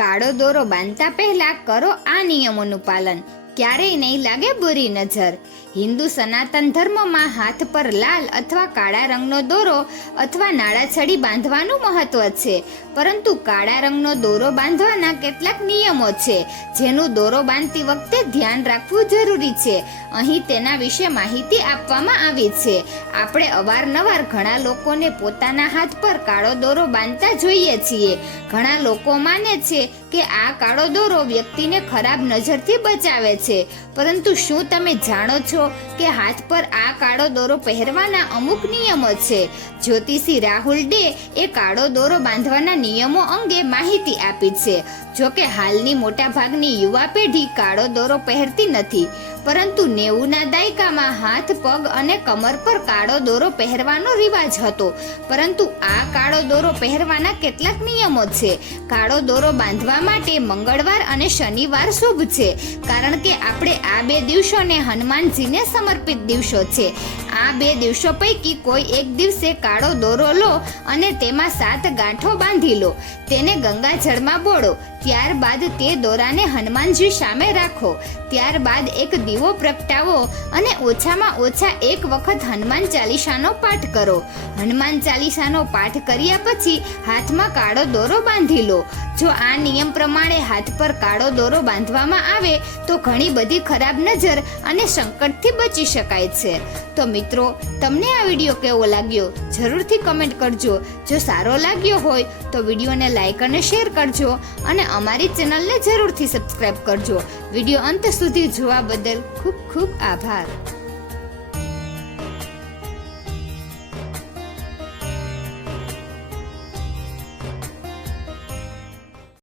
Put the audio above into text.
કાળો દોરો બાંધતા પહેલા કરો આ નિયમોનું પાલન, ક્યારેય નહીં લાગે બુરી નજર. હિન્દુ સનાતન ધર્મમાં હાથ પર લાલ અથવા કાળા રંગનો દોરો અથવા નાળાછડી બાંધવાનું મહત્વ છે, પરંતુ કાળા રંગનો દોરો બાંધવાના કેટલાક નિયમો છે જેનું દોરો બાંધતી વખતે ધ્યાન રાખવું જરૂરી છે. અહીં તેના વિશે માહિતી આપવામાં આવી છે. આપણે અવારનવાર ઘણા લોકોને પોતાના હાથ પર કાળો દોરો બાંધતા જોઈએ છીએ. ઘણા લોકો માને છે કે આ કાળો દોરો વ્યક્તિને ખરાબ નજરથી બચાવે છે, પરંતુ શું તમે જાણો છો કે હાથ પર આ કાળો દોરો પહેરવાના અમુક નિયમો છે? જ્યોતિષી રાહુલ ડે એ કાળો દોરો બાંધવાના નિયમો અંગે માહિતી આપી છે. જોકે હાલની મોટાભાગની યુવા પેઢી કાળો દોરો પહેરતી નથી, પરંતુ 90ના દાયકામાં હાથ, પગ અને કમર પર કાળો દોરો પહેરવાનો રિવાજ હતો. પરંતુ આ કાળો દોરો પહેરવાના કેટલાક નિયમો છે. કાળો દોરો બાંધવા માટે મંગળવાર અને શનિવાર શુભ છે, કારણ કે આપણે આ બે દિવસોને હનુમાનજીને સમર્પિત દિવસો છે. આ બે દિવસો પૈકી કોઈ એક દિવસે કાળો દોરો લો અને તેમાં 7 ગાંઠો બાંધી લો. તેને ગંગાજળમાં બોળો. ત્યારબાદ તે દોરાને હનુમાનજી સામે રાખો. ત્યારબાદ એક દીવો પ્રગટાવો અને ઓછામાં ઓછા એક વખત હનુમાન ચાલીસાનો પાઠ કરો. હનુમાન ચાલીસાનો પાઠ કર્યા પછી હાથમાં કાળો દોરો બાંધી લો. જો આ નિયમ પ્રમાણે હાથ પર કાળો દોરો બાંધવામાં આવે તો ઘણી બધી ખરાબ નજર અને સંકટથી બચી શકાય છે. તો મિત્રો, તમને આ વિડીયો કેવો લાગ્યો જરૂરથી કમેન્ટ કરજો. જો સારો લાગ્યો હોય તો વિડીયોને લાઈક અને શેર કરજો અને અમારી ચેનલને જરૂરથી સબસ્ક્રાઈબ કરજો. વિડીયો અંત સુધી જોવા બદલ ખૂબ ખૂબ આભાર.